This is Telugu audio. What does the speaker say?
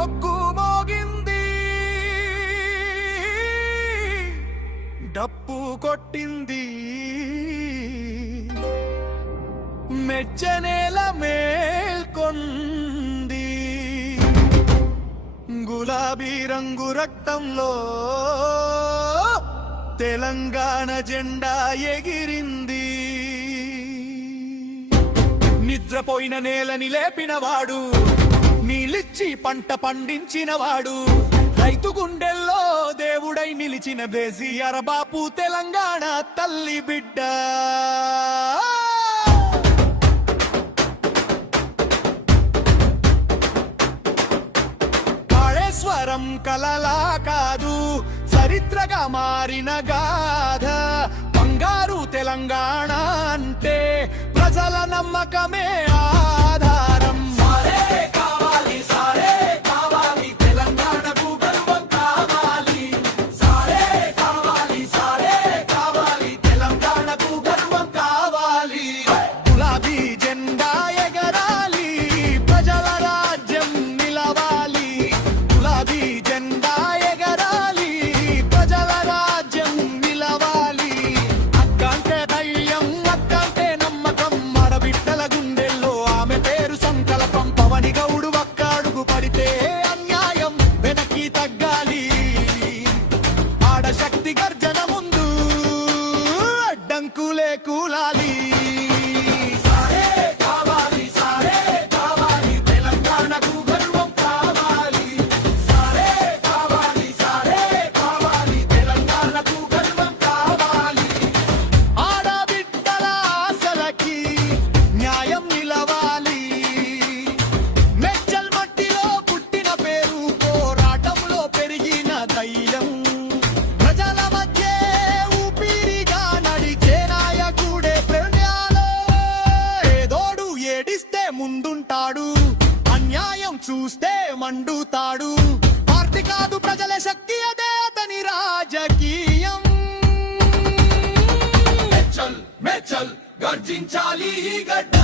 ఒగ్గు మోగింది, డప్పు కొట్టింది, మెచ్చనేల మేల్కొంది. గులాబీ రంగు రక్తంలో తెలంగాణ జెండా ఎగిరింది. నిద్రపోయిన నేలని లేపినవాడు, నీలిచ్చి పంట పండించినవాడు, రైతు గుండెల్లో దేవుడై నిలిచిన కేసీఆర్ బాపు తెలంగాణ తల్లి బిడ్డ. కాళేశ్వరం కలలా కాదు, చరిత్రగా మారిన గాథ. బంగారు తెలంగాణ అంటే ప్రజల నమ్మకమే ఆధారం. సారే కావాలి, సారే కావాలి, తెలంగాణకు గర్వం కావాలి. సారే కావాలి, సారే కావాలి, తెలంగాణకు గర్వం కావాలి. గులాబీ జెండా ఎగరాలి, ప్రజల రాజ్యం నిలవాలి. గులాబీ జెండా ఎగరాలి, ప్రజల రాజ్యం నిలవాలి. అక్కంటే ధైర్యం, అక్కంటే నమ్మకం, మడబిడ్డల గుండెల్లో ఆమె పేరు సంకల్పం. పవని గౌడు ఒక్కడుగు పడితే అన్యాయం వెనక్కి తగ్గాలి. ఆడశక్తి గర్జన ముందు అడ్డంకులే కూలాలి. సారే కావాలి, సారే కావాలి, తెలంగాణకు గర్వం కావాలి. సారే కావాలి, సారే కావాలి, తెలంగాణకు గర్వం కావాలి. ఆడబిడ్డల ఆశలకి న్యాయం నిలవాలి. మెచ్చల్ మట్టిలో పుట్టిన పేరు, పోరాటంలో పెరిగిన ధైర్యం. ప్రజల మధ్య ఊపిరిగా నడిచే నాయకుడే ప్రజ్ఞాలో. ఏదోడు ఏడిస్తే ముందుంటాడు, అన్యాయం చూస్తే మండుతాడు. పార్టీ కాదు ప్రజల శక్తి, అదే అతని రాజకీయం. మెచ్చల్ మెచ్చల్ గర్జించాలి ఈ గడ్డ.